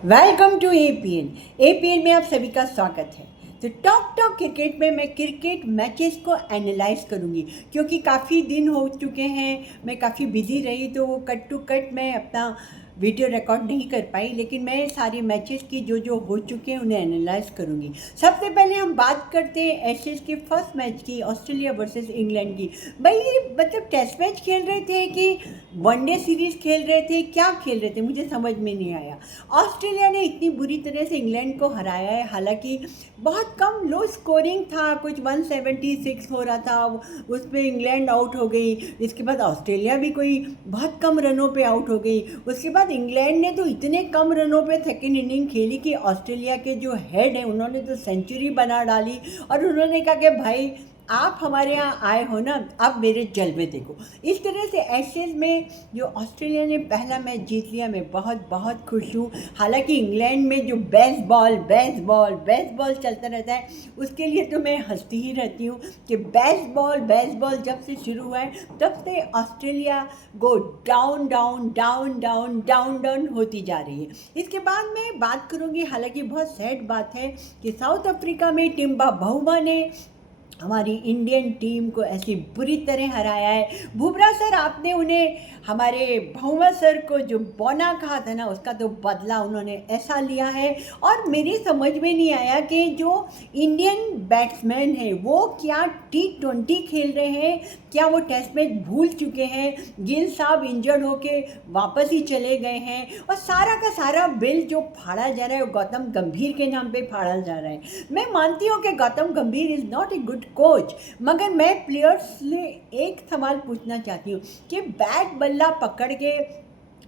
Welcome to APL. APL में आप सभी का स्वागत है। तो टॉक टॉक क्रिकेट में मैं क्रिकेट मैचेस को एनालाइज करूंगी, क्योंकि काफ़ी दिन हो चुके हैं, मैं काफ़ी बिजी रही, तो वो कट टू कट मैं अपना वीडियो रिकॉर्ड नहीं कर पाई। लेकिन मैं सारे मैचेस की जो जो हो चुके हैं उन्हें एनालाइज करूंगी। सबसे पहले हम बात करते हैं एशेज़ के फर्स्ट मैच की, ऑस्ट्रेलिया वर्सेस इंग्लैंड की। भाई ये मतलब टेस्ट मैच खेल रहे थे कि वनडे सीरीज़ खेल रहे थे, क्या खेल रहे थे, मुझे समझ में नहीं आया। ऑस्ट्रेलिया ने इतनी बुरी तरह से इंग्लैंड को हराया है, हालांकि बहुत कम लो स्कोरिंग था, कुछ 176 हो रहा था, उसमें इंग्लैंड आउट हो गई। इसके बाद ऑस्ट्रेलिया भी कोई बहुत कम रनों पे आउट हो गई। उसके बाद इंग्लैंड ने तो इतने कम रनों पे सेकेंड इनिंग खेली कि ऑस्ट्रेलिया के जो हेड हैं उन्होंने तो सेंचुरी बना डाली, और उन्होंने कहा कि भाई आप हमारे यहाँ आए हो ना, अब मेरे जलवे देखो। इस तरह से एशेज़ में जो ऑस्ट्रेलिया ने पहला मैच जीत लिया, मैं बहुत बहुत खुश हूँ। हालांकि इंग्लैंड में जो बेसबॉल चलता रहता है, उसके लिए तो मैं हंसती ही रहती हूँ कि बेसबॉल जब से शुरू हुआ है तब से Australia go down down down down down down होती जा रही है। इसके बाद मैं बात करूँगी, हालांकि बहुत सैड बात है कि साउथ अफ्रीका में टिम्बा बहुमा ने हमारी इंडियन टीम को ऐसी बुरी तरह हराया है। बुमराह सर, आपने उन्हें, हमारे भौमा सर को जो बौना कहा था ना, उसका तो बदला उन्होंने ऐसा लिया है। और मेरी समझ में नहीं आया कि जो इंडियन बैट्समैन है वो क्या T20 खेल रहे हैं, क्या वो टेस्ट मैच भूल चुके हैं। गिल साहब इंजर्ड होके वापस ही चले गए हैं, और सारा का सारा बिल जो फाड़ा जा रहा है वो गौतम गंभीर के नाम पे फाड़ा जा रहा है। मैं मानती हूँ कि गौतम गंभीर is not a good coach, मगर मैं प्लेयर्स से एक सवाल पूछना चाहती हूँ कि बैट बल्ला पकड़ के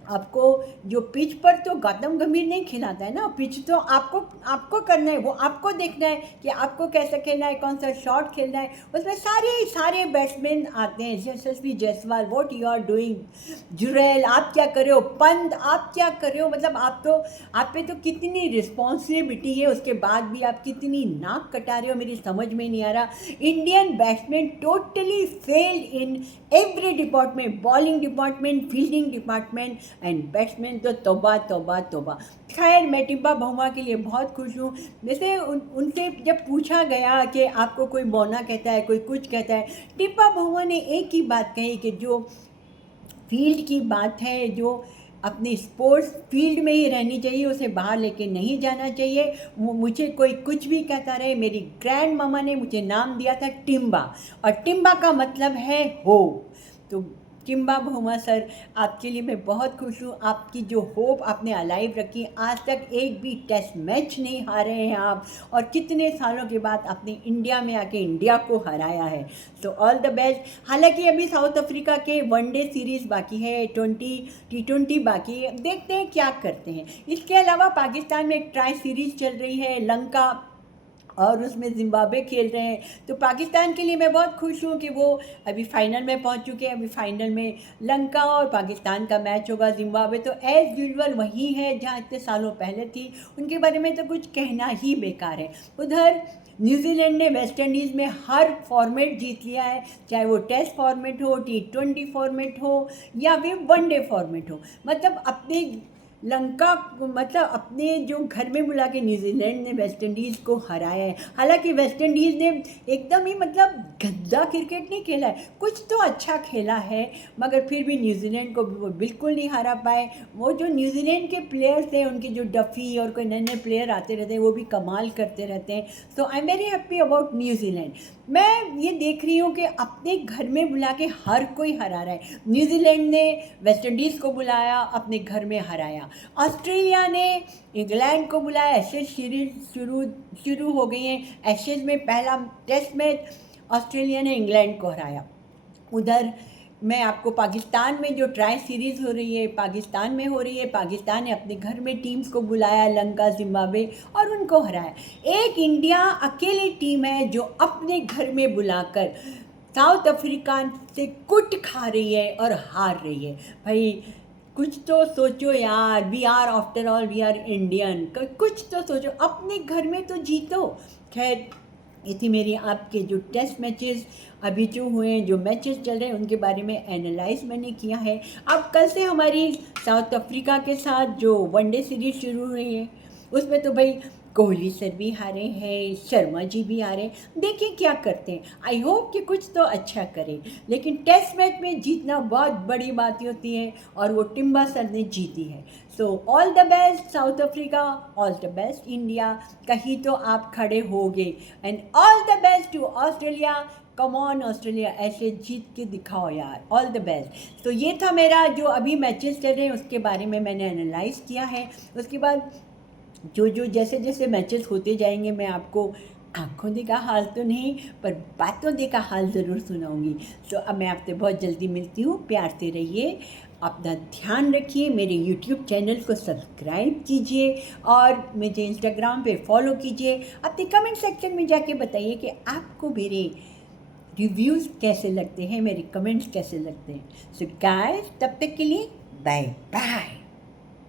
आपको जो पिच पर तो गौतम गंभीर नहीं खिलाता है ना, पिच तो आपको आपको करना है, वो आपको देखना है कि आपको कैसे खेलना है, कौन सा शॉट खेलना है। उसमें सारे सारे बैट्समैन आते हैं, Yashasvi Jaiswal, what you are doing, Jurel आप क्या कर रहे हो, पंत आप क्या कर रहे हो, मतलब आप पे तो कितनी रिस्पॉन्सिबिलिटी है, उसके बाद भी आप कितनी नाक कटा रहे हो, मेरी समझ में नहीं आ रहा। Indian batsman totally failed in every department, bowling department, fielding department and batsman तो तौबा तौबा तौबा। खैर, मैं टिम्बा बहुमा के लिए बहुत खुश हूँ। जैसे उनसे जब पूछा गया कि आपको कोई बौना कहता है, कोई कुछ कहता है, टिम्बा बहुमा ने एक ही बात कही कि जो फील्ड की बात है, जो अपनी स्पोर्ट्स फील्ड में ही रहनी चाहिए, उसे बाहर लेके नहीं जाना चाहिए। मुझे कोई कुछ भी कहता रहे, मेरी ग्रैंड मामा ने मुझे नाम दिया था टिम्बा, और टिम्बा का मतलब है हो। तो टिम्बा बहुमा सर, आपके लिए मैं बहुत खुश हूँ। आपकी जो होप आपने अलाइव रखी, आज तक एक भी टेस्ट मैच नहीं हारे हैं आप, और कितने सालों के बाद आपने इंडिया में आके इंडिया को हराया है। तो ऑल द बेस्ट। हालांकि अभी साउथ अफ्रीका के वनडे सीरीज़ बाकी है, T20 बाकी है, देखते हैं क्या करते हैं। इसके अलावा पाकिस्तान में एक ट्राई सीरीज़ चल रही है, लंका, और उसमें जिम्बाब्वे खेल रहे हैं। तो पाकिस्तान के लिए मैं बहुत खुश हूँ कि वो अभी फाइनल में पहुँच चुके हैं। अभी फाइनल में लंका और पाकिस्तान का मैच होगा। जिम्बाब्वे तो एज़ यूजुअल वही है जहाँ इतने सालों पहले थी, उनके बारे में तो कुछ कहना ही बेकार है। उधर न्यूजीलैंड ने वेस्ट इंडीज़ में हर फॉर्मेट जीत लिया है, चाहे वो टेस्ट फॉर्मेट हो, T20 फॉर्मेट हो, या फिर वनडे फॉर्मेट हो। मतलब अपने लंका मतलब अपने जो घर में बुला के न्यूजीलैंड ने वेस्ट इंडीज़ को हराया है। हालांकि वेस्ट इंडीज़ ने एकदम ही मतलब गंदा क्रिकेट नहीं खेला है, कुछ तो अच्छा खेला है, मगर फिर भी न्यूजीलैंड को वो बिल्कुल नहीं हरा पाए। वो जो न्यूजीलैंड के प्लेयर्स थे, उनके जो डफ़ी और कोई नए नए प्लेयर आते रहते हैं, वो भी कमाल करते रहते हैं। So I am very happy about New Zealand. मैं ये देख रही हूँ कि अपने घर में बुला के हर कोई हरा रहा है। न्यूजीलैंड ने वेस्ट इंडीज़ को बुलाया, अपने घर में हराया। ऑस्ट्रेलिया ने इंग्लैंड को बुलाया, एशेज सीरीज शुरू हो गई हैं। एशेज में पहला टेस्ट मैच ऑस्ट्रेलिया ने इंग्लैंड को हराया। उधर मैं आपको पाकिस्तान में जो ट्राई सीरीज़ हो रही है, पाकिस्तान में हो रही है, पाकिस्तान ने अपने घर में टीम्स को बुलाया, लंका, जिम्बाब्वे, और उनको हराया। एक इंडिया अकेली टीम है जो अपने घर में बुलाकर साउथ अफ्रीका से कुट खा रही है और हार रही है। भाई कुछ तो सोचो यार, we are after all we are Indian, कुछ तो सोचो, अपने घर में तो जीतो। खैर, ये थी मेरी आपके जो टेस्ट मैचेस अभी जो हुए हैं, जो मैचेस चल रहे हैं उनके बारे में एनालाइज मैंने किया है। अब कल से हमारी साउथ अफ्रीका के साथ जो वनडे सीरीज शुरू हुई है, उसमें तो भाई कोहली सर भी हारे हैं, शर्मा जी भी हारे। देखिए क्या करते हैं, आई होप कि कुछ तो अच्छा करें। लेकिन टेस्ट मैच में जीतना बहुत बड़ी बात होती है और वो टिम्बा सर ने जीती है। So all the best South Africa, all the best India, कहीं तो आप खड़े होगे। And all the best to Australia, come on Australia, ऐसे जीत के दिखाओ यार, ऑल द बेस्ट। तो ये था मेरा जो अभी मैचेस चल रहे हैं उसके बारे में मैंने एनालाइज किया है। उसके बाद जो जैसे जैसे मैचेस होते जाएंगे मैं आपको आंखों देखा हाल तो नहीं पर बातों देखा हाल ज़रूर सुनाऊंगी। सो अब मैं आपसे बहुत जल्दी मिलती हूँ, प्यार से रहिए, अपना ध्यान रखिए, मेरे YouTube चैनल को सब्सक्राइब कीजिए और मुझे Instagram पे फॉलो कीजिए। अपने कमेंट सेक्शन में जाके बताइए कि आपको मेरे रिव्यूज़ कैसे लगते हैं, मेरे कमेंट्स कैसे लगते हैं। सो गाइस, तब तक के लिए बाय बाय।